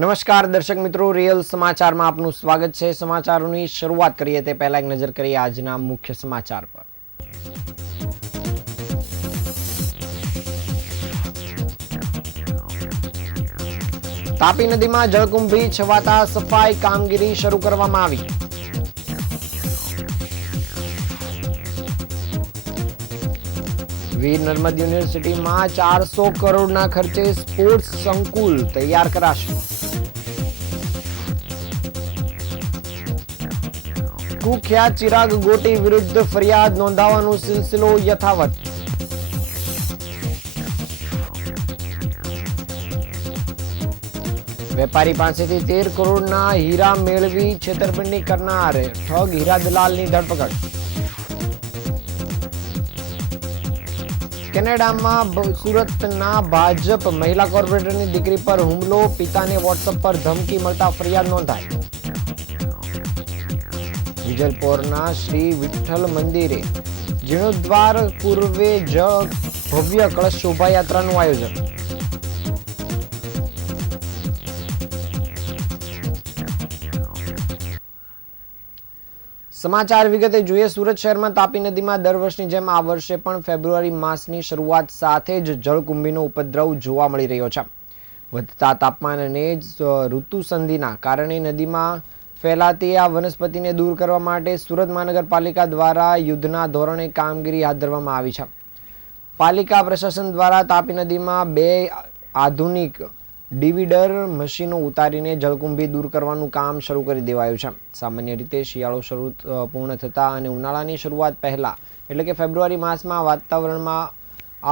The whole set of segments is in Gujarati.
નમસ્કાર દર્શક મિત્રો, રિયલ સમાચારમાં આપનું સ્વાગત છે। સમાચારોની શરૂઆત કરીએ તે પહેલા એક નજર કરીએ આજના મુખ્ય સમાચાર પર। તાપી નદીમાં જળકુંભી છવાતા સફાઈ કામગીરી શરૂ કરવામાં આવી। વીર નર્મદ યુનિવર્સિટીમાં 400 કરોડના ખર્ચે સ્પોર્ટ્સ સંકુલ તૈયાર કરાશે। કુખ્યાત ચિરાગ ગોટી વિરુદ્ધ ફરિયાદ નોંધાવવાનો સિલસિલો યથાવત। વેપારી પાસેથી 13 કરોડના હીરા મેળવી છેતરપિંડી કરનાર ઠગ હીરા દલાલની ધરપકડ। કેનેડામાં સુરતના ભાજપ મહિલા કોર્પોરેટરની દીકરી પર હુમલો, પિતાને વોટ્સએપ પર ધમકી મળતા ફરિયાદ નોંધાઈ। વિજલપોરના શ્રી વિઠ્ઠલ મંદિરે જીર્ણોદ્ધાર પૂર્વે જ ભવ્ય કળશ શોભાયાત્રાનું આયોજન। સમાચાર વિગતે જોઈએ। સુરત શહેરમાં તાપી નદીમાં દર વર્ષની જેમ આ વર્ષે પણ ફેબ્રુઆરી માસની શરૂઆત સાથે જ જળકુંભીનો ઉપદ્રવ જોવા મળી રહ્યો છે। વધતા તાપમાન અને ઋતુ સંધિના કારણે નદીમાં ફેલાતી આ વનસ્પતિને દૂર કરવા માટે સુરત મહાનગરપાલિકા દ્વારા યુદ્ધના ધોરણે કામગીરી હાથ ધરવામાં આવી છે। પાલિકા પ્રશાસન દ્વારા તાપી નદીમાં 2 આધુનિક ડિવિડર મશીનો ઉતારીને જળકુંભી દૂર કરવાનું કામ શરૂ કરી દેવાયું છે। સામાન્ય રીતે શિયાળો પૂર્ણ થતાં અને ઉનાળાની શરૂઆત પહેલાં એટલે કે ફેબ્રુઆરી માસમાં વાતાવરણમાં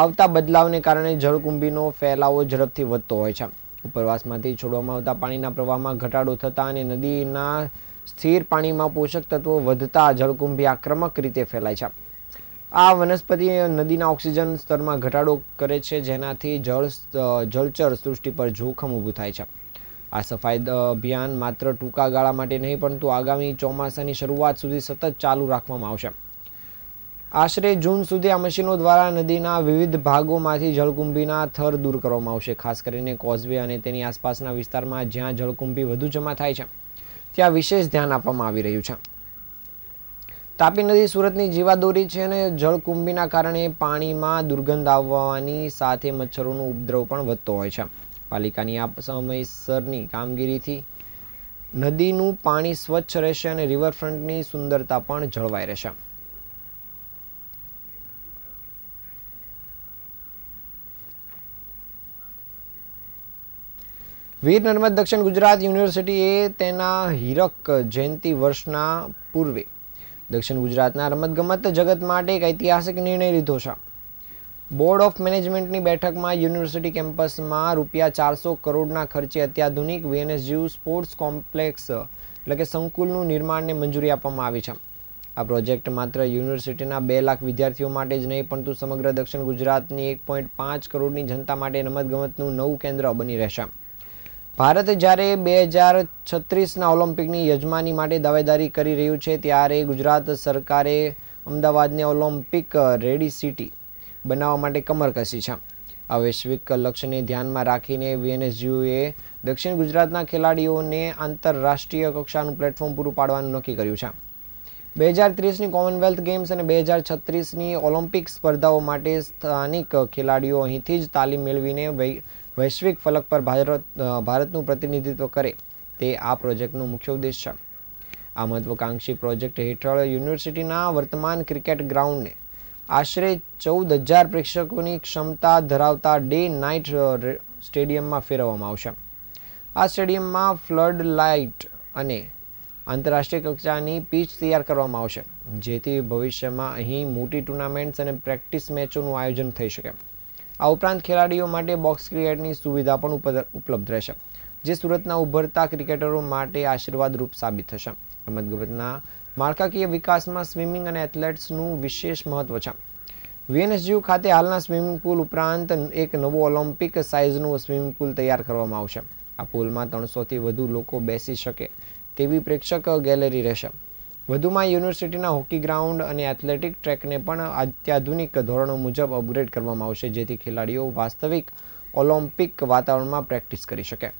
આવતા બદલાવને કારણે જળકુંભીનો ફેલાવો ઝડપથી વધતો હોય છે। ઉપરવાસમાંથી છોડવામાં આવતા પાણીના પ્રવાહમાં ઘટાડો થતાં અને નદીના સ્થિર પાણીમાં પોષક તત્વો વધતા જળકુંભી આક્રમક રીતે ફેલાય છે। આ વનસ્પતિ નદીના ઓક્સિજન સ્તરમાં ઘટાડો કરે છે, જેનાથી જળચર સૃષ્ટિ પર જોખમ ઊભું થાય છે। આ સફાઈ અભિયાન માત્ર ટૂંકા ગાળા માટે નહીં પરંતુ આગામી ચોમાસાની શરૂઆત સુધી સતત ચાલુ રાખવામાં આવશે। આશરે જૂન સુધી આ મશીનો દ્વારા નદીના વિવિધ ભાગોમાંથી જળકુંભીના થર દૂર કરવામાં આવશે। ખાસ કરીને કોઝવે અને તેની આસપાસના વિસ્તારમાં જ્યાં જળકુંભી વધુ જમા થાય છે ત્યાં વિશેષ ધ્યાન આપવામાં આવી રહ્યું છે। તાપી નદી સુરતની જીવાદોરી છે અને જળકુંભીના કારણે પાણીમાં દુર્ગંધ આવવાની સાથે મચ્છરોનો ઉપદ્રવ પણ વધતો હોય છે। પાલિકાની આ સમયસરની કામગીરીથી નદીનું પાણી સ્વચ્છ રહેશે અને રિવરફ્રન્ટની સુંદરતા પણ જળવાઈ રહેશે। વીર નર્મદ દક્ષિણ ગુજરાત યુનિવર્સિટીએ તેના હીરક જયંતિ વર્ષના પૂર્વે દક્ષિણ ગુજરાતના રમતગમત જગત માટે એક ઐતિહાસિક નિર્ણય લીધો છે। બોર્ડ ઓફ મેનેજમેન્ટની બેઠકમાં યુનિવર્સિટી કેમ્પસમાં ₹400 કરોડના ખર્ચે અત્યાધુનિક VNSU સ્પોર્ટ્સ કોમ્પ્લેક્સ એટલે કે સંકુલનું નિર્માણને મંજૂરી આપવામાં આવી છે। આ પ્રોજેક્ટ માત્ર યુનિવર્સિટીના 2 લાખ વિદ્યાર્થીઓ માટે જ નહીં પરંતુ સમગ્ર દક્ષિણ ગુજરાતની 1.5 કરોડની જનતા માટે રમતગમતનું નવું કેન્દ્ર બની રહેશે। ભારત જ્યારે 2036ના ઓલિમ્પિકની યજમાની માટે દાવેદારી કરી રહ્યું છે ત્યારે ગુજરાત સરકારે અમદાવાદને ઓલિમ્પિક રેડી સિટી બનાવવા માટે કમર કસી છે। આ વૈશ્વિક લક્ષ્યને ધ્યાનમાં રાખીને VNSUએ દક્ષિણ ગુજરાતના ખેલાડીઓને આંતરરાષ્ટ્રીય કક્ષાનું પ્લેટફોર્મ પૂરું પાડવાનું નક્કી કર્યું છે। 2030ની કોમનવેલ્થ ગેમ્સ અને 2036ની ઓલિમ્પિક સ્પર્ધાઓ માટે સ્થાનિક ખેલાડીઓ અહીંથી જ તાલીમ મેળવીને વૈશ્વિક ફલક પર ભારતનું પ્રતિનિધિત્વ કરે તે આ પ્રોજેક્ટનો મુખ્ય ઉદ્દેશ છે। આ મહત્વાકાંક્ષી પ્રોજેક્ટ હેઠળ યુનિવર્સિટીના વર્તમાન ક્રિકેટ ગ્રાઉન્ડને આશરે 14,000 પ્રેક્ષકોની ક્ષમતા ધરાવતા ડે નાઇટ સ્ટેડિયમમાં ફેરવવામાં આવશે। આ સ્ટેડિયમમાં ફ્લડ લાઇટ અને આંતરરાષ્ટ્રીય કક્ષાની પીચ તૈયાર કરવામાં આવશે, જેથી ભવિષ્યમાં અહીં મોટી ટુર્નામેન્ટ્સ અને પ્રેક્ટિસ મેચોનું આયોજન થઈ શકે। આ ઉપરાંત ખેલાડીઓ માટે બોક્સ ક્રિકેટની સુવિધા પણ ઉપલબ્ધ રહેશે, જે સુરતના ઉભરતા ક્રિકેટરો માટે આશીર્વાદરૂપ સાબિત થશે। રમતગમતના માળખાકીય વિકાસમાં સ્વિમિંગ અને એથ્લેટ્સનું વિશેષ મહત્વ છે। VNSU ખાતે હાલના સ્વિમિંગ પુલ ઉપરાંત એક નવો ઓલિમ્પિક સાઇઝનો સ્વિમિંગ પુલ તૈયાર કરવામાં આવશે। આ પુલમાં 300થી વધુ લોકો બેસી શકે તેવી પ્રેક્ષક ગેલેરી રહેશે। વધુમાં યુનિવર્સિટીના હોકી ગ્રાઉન્ડ અને એથ્લેટિક ટ્રેકને પણ અત્યાધુનિક ધોરણો મુજબ અપગ્રેડ કરવામાં આવશે, જેથી ખેલાડીઓ વાસ્તવિક ઓલિમ્પિક વાતાવરણમાં પ્રેક્ટિસ કરી શકે।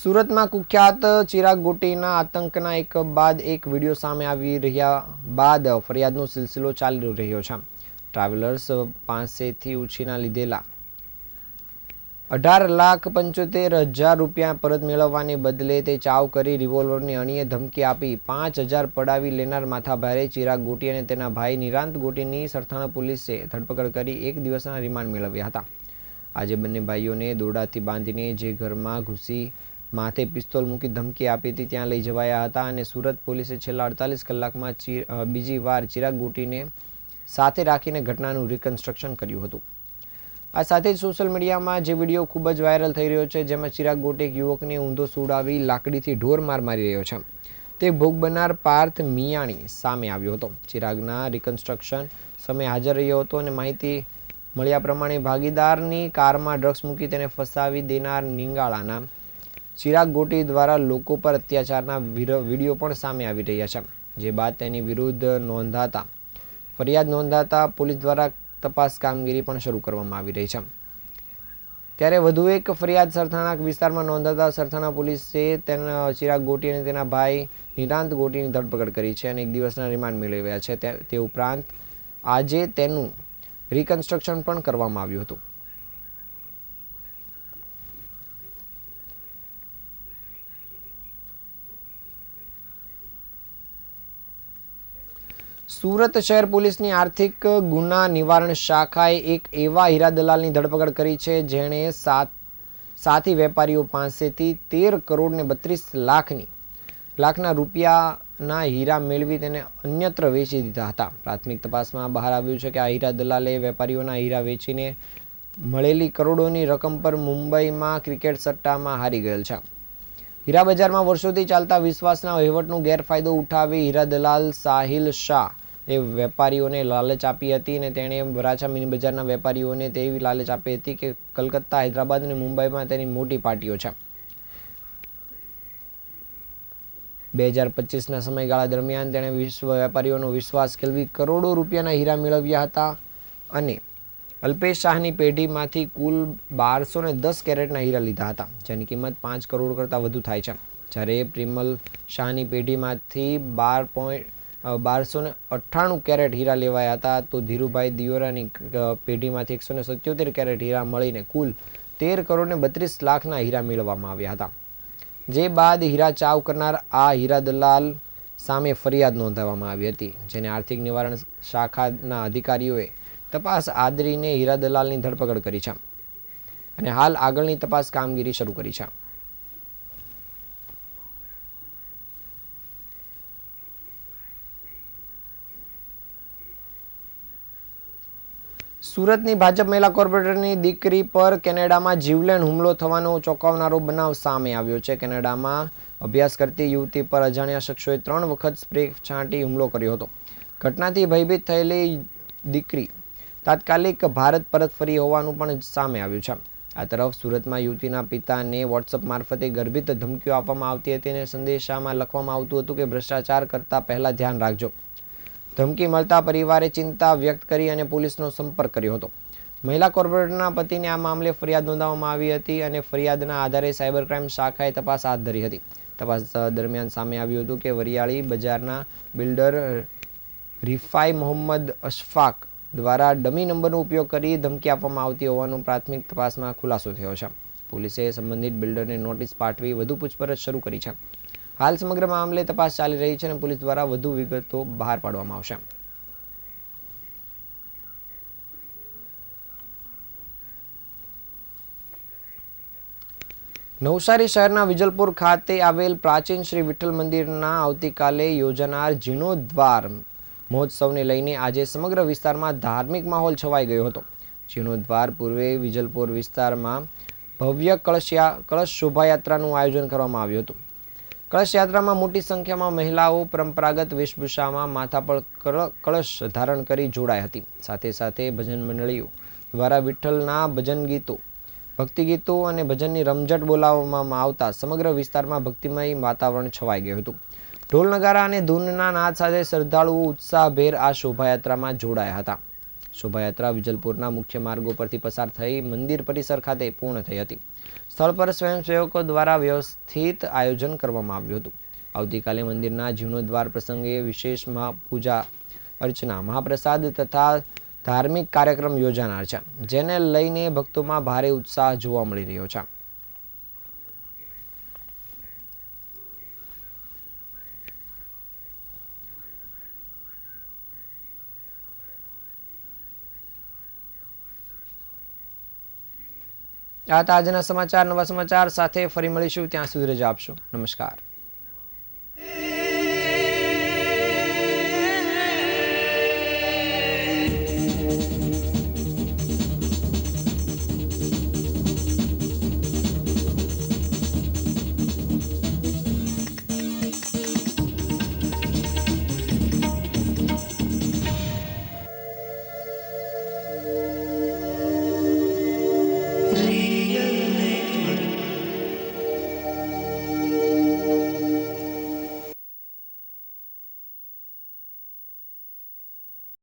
સુરતમાં કુખ્યાત ચિરાગ ગોટીના આતંકના એક બાદ એક વિડીયો સામે આવી રહ્યા બાદ ફરિયાદનો સિલસિલો ચાલી રહ્યો છે. ટ્રાવેલર્સ પાસેથી ઉછીના લીધેલા 18,75,000 રૂપિયા પરત મેળવવાને બદલે તે ચાવ કરી રિવોલ્વરની અણીએ ધમકી આપી 5,000 પડાવી લેનાર માથાભારે ચિરાગ ગોટી અને તેના ભાઈ નિરાંત ગોટીની સરથાણા પોલીસે ધરપકડ કરી 1 દિવસના રિમાન્ડ મેળવ્યા હતા. આજે બંને ભાઈઓને દોરડાથી બાંધીને જે ઘરમાં ઘૂસી માથે પિસ્તોલ મૂકી ધમકી આપી હતી ત્યાં લઈ જવાયા હતા અને સુરત પોલીસે છેલ્લા 48 કલાકમાં બીજી વાર ચિરાગ ગોટીને સાથે રાખીને ઘટનાનું રિકન્સ્ટ્રક્શન કર્યું હતું. આ સાથે જ સોશિયલ મીડિયામાં જે વિડીયો ખૂબ જ વાયરલ થઈ રહ્યો છે, જેમાં ચિરાગ ગોટી એક યુવકને ઊંધો સુડાવી લાકડીથી ઢોર માર મારી રહ્યો છે, તે ભોગ બનનાર પાર્થ મિયાણી સામે આવ્યો હતો. ચિરાગના રિકન્સ્ટ્રક્શન સમયે હાજર રહ્યો હતો અને માહિતી મળ્યા પ્રમાણે ભાગીદારની કારમાં ડ્રગ્સ મૂકી તેને ફસાવી દેનાર નિંગાળાના ચિરાગ ગોટી દ્વારા લોકો પર અત્યાચારના વિડીયો પણ સામે આવી રહ્યા છે, જે બાદ તેની વિરુદ્ધ ફરિયાદ નોંધાતા પોલીસ દ્વારા તપાસ કામગીરી પણ શરૂ કરવામાં આવી રહી છે. ત્યારે વધુ એક ફરિયાદ સરથાણા વિસ્તારમાં નોંધાતા સરથાણા પોલીસે ચિરાગ ગોટી અને તેના ભાઈ નિરાંત ગોટીની ધરપકડ કરી છે અને 1 દિવસના રિમાન્ડ મેળવ્યા છે. તે ઉપરાંત આજે તેનું રિકન્સ્ટ્રક્શન પણ કરવામાં આવ્યું હતું. સુરત શહેર પોલીસની આર્થિક ગુના નિવારણ શાખાએ એક એવા હીરા દલાલની ધરપકડ કરી છે, જેણે સાથી વેપારીઓ પાસેથી 13 કરોડ ને 32 લાખના રૂપિયાના હીરા મેળવી તેને અન્યત્ર વેચી દીધા હતા. પ્રાથમિક તપાસમાં બહાર આવ્યું છે કે આ હીરા દલાલે વેપારીઓના હીરા વેચીને મળેલી કરોડોની રકમ પર મુંબઈમાં ક્રિકેટ સટ્ટામાં હારી ગયેલ છે. હીરા બજારમાં વર્ષોથી ચાલતા વિશ્વાસના વહીવટનો ગેરફાયદો ઉઠાવી હીરા દલાલ સાહિલ શાહ એ વેપારીઓને લાલચ આપી હતી અને તેણે વરાછા મિની બજારના વેપારીઓને તેવી લાલચ આપી હતી કે કલકત્તા, હૈદરાબાદ અને મુંબઈમાં તેની મોટી પાર્ટીઓ છે. 2025ના સમયગાળા દરમિયાન તેણે વેપારીઓનો વિશ્વાસ કેળવી કરોડો રૂપિયાના હીરા મેળવ્યા હતા અને અલ્પેશ શાહની પેઢીમાંથી કુલ 1210 કેરેટના હીરા લીધા હતા, જેની કિંમત 5 કરોડ કરતાં વધુ થાય છે. જ્યારે પ્રિમલ શાહની પેઢીમાંથી 1298 કેરેટ હીરા લેવાયા હતા, તો ધીરુભાઈ દિયોરાની પેઢીમાંથી 177 કેરેટ હીરા મળીને કુલ 13 કરોડ ને 32 લાખના હીરા મેળવવામાં આવ્યા હતા. જે બાદ હીરા ચાવ કરનાર આ હીરા દલાલ સામે ફરિયાદ નોંધાવવામાં આવી હતી, જેને આર્થિક નિવારણ શાખાના અધિકારીઓએ તપાસ આદરીને હીરા દલાલની ધરપકડ કરી છે અને હાલ આગળની તપાસ કામગીરી શરૂ કરી છે. સુરતની ભાજપ મહિલા કોર્પોરેટરની દીકરી પર કેનેડામાં જીવલેણ હુમલો થવાનો ચોંકાવનારો બનાવ સામે આવ્યો છે. કેનેડામાં અભ્યાસ કરતી યુવતી પર અજાણ્યા શખ્સોએ 3 વખત સ્પ્રે છાંટી હુમલો કર્યો હતો. ઘટનાથી ભયભીત થયેલી દીકરી તાત્કાલિક ભારત પરત ફરી હોવાનું પણ સામે આવ્યું છે. આ તરફ સુરતમાં યુવતીના પિતાને વોટ્સઅપ મારફતે ગર્ભિત ધમકીઓ આપવામાં આવતી હતી અને સંદેશામાં લખવામાં આવતું હતું કે ભ્રષ્ટાચાર કરતા પહેલા ધ્યાન રાખજો. ધમકી મળતા પરિવારે ચિંતા વ્યક્ત કરી અને પોલીસનો સંપર્ક કર્યો હતો. મહિલા કોર્પોરેટરના પતિને આ મામલે ફરિયાદ નોંધાવવામાં આવી હતી અને ફરિયાદના આધારે સાયબર ક્રાઇમ શાખાએ તપાસ હાથ ધરી હતી. તપાસ દરમિયાન સામે આવ્યું હતું કે વરિયાળી બજારના બિલ્ડર રિફાઈ મોહમ્મદ અશફાક દ્વારા ડમી નંબરનો ઉપયોગ કરી ધમકી આપવામાં આવતી હોવાનો પ્રાથમિક તપાસમાં ખુલાસો થયો છે. પોલીસે સંબંધિત બિલ્ડરને નોટિસ પાઠવી વધુ પૂછપરછ શરૂ કરી છે. હાલ સમગ્ર મામલે તપાસ ચાલી રહી છે અને પોલીસ દ્વારા વધુ વિગતો બહાર પાડવામાં આવશે. નવસારી શહેરના વિજલપુર ખાતે આવેલ પ્રાચીન શ્રી વિઠ્ઠલ મંદિરના આવતીકાલે યોજાનાર જીર્ણોદ્ધાર મહોત્સવને લઈને આજે સમગ્ર વિસ્તારમાં ધાર્મિક માહોલ છવાઈ ગયો હતો. જીર્ણોદ્ધાર પૂર્વે વિજલપુર વિસ્તારમાં ભવ્ય કળશ શોભાયાત્રાનું આયોજન કરવામાં આવ્યું હતું. કળશ યાત્રામાં મોટી સંખ્યામાં મહિલાઓ પરંપરાગત વેશભૂષામાં માથા પર કળશ ધારણ કરી જોડાઈ હતી. સાથે સાથે ભજન મંડળીઓ દ્વારા વિઠ્ઠલના ભજન ગીતો, ભક્તિ ગીતો અને ભજનની રમઝટ બોલાવવામાં આવતા સમગ્ર વિસ્તારમાં ભક્તિમય વાતાવરણ છવાઈ ગયું હતું. ઢોલ નગારા અને ધૂનના નાદ સાથે શ્રદ્ધાળુઓ ઉત્સાહભેર આ શોભાયાત્રામાં જોડાયા હતા. શોભાયાત્રા વિજલપુરના મુખ્ય માર્ગો પરથી પસાર થઈ મંદિર પરિસર ખાતે પૂર્ણ થઈ હતી. સ્થળ પર સ્વયંસેવકો દ્વારા વ્યવસ્થિત આયોજન કરવામાં આવ્યું હતું. આવતીકાલે મંદિરના જીર્ણોદ્ધાર પ્રસંગે વિશેષ પૂજા અર્ચના, મહાપ્રસાદ તથા ધાર્મિક કાર્યક્રમ યોજાનાર છે, જેને લઈને ભક્તોમાં ભારે ઉત્સાહ જોવા મળી રહ્યો છે. આ હતા આજના સમાચાર. નવા સમાચાર સાથે ફરી મળીશું. ત્યાં સુધી રજા આપશો. નમસ્કાર.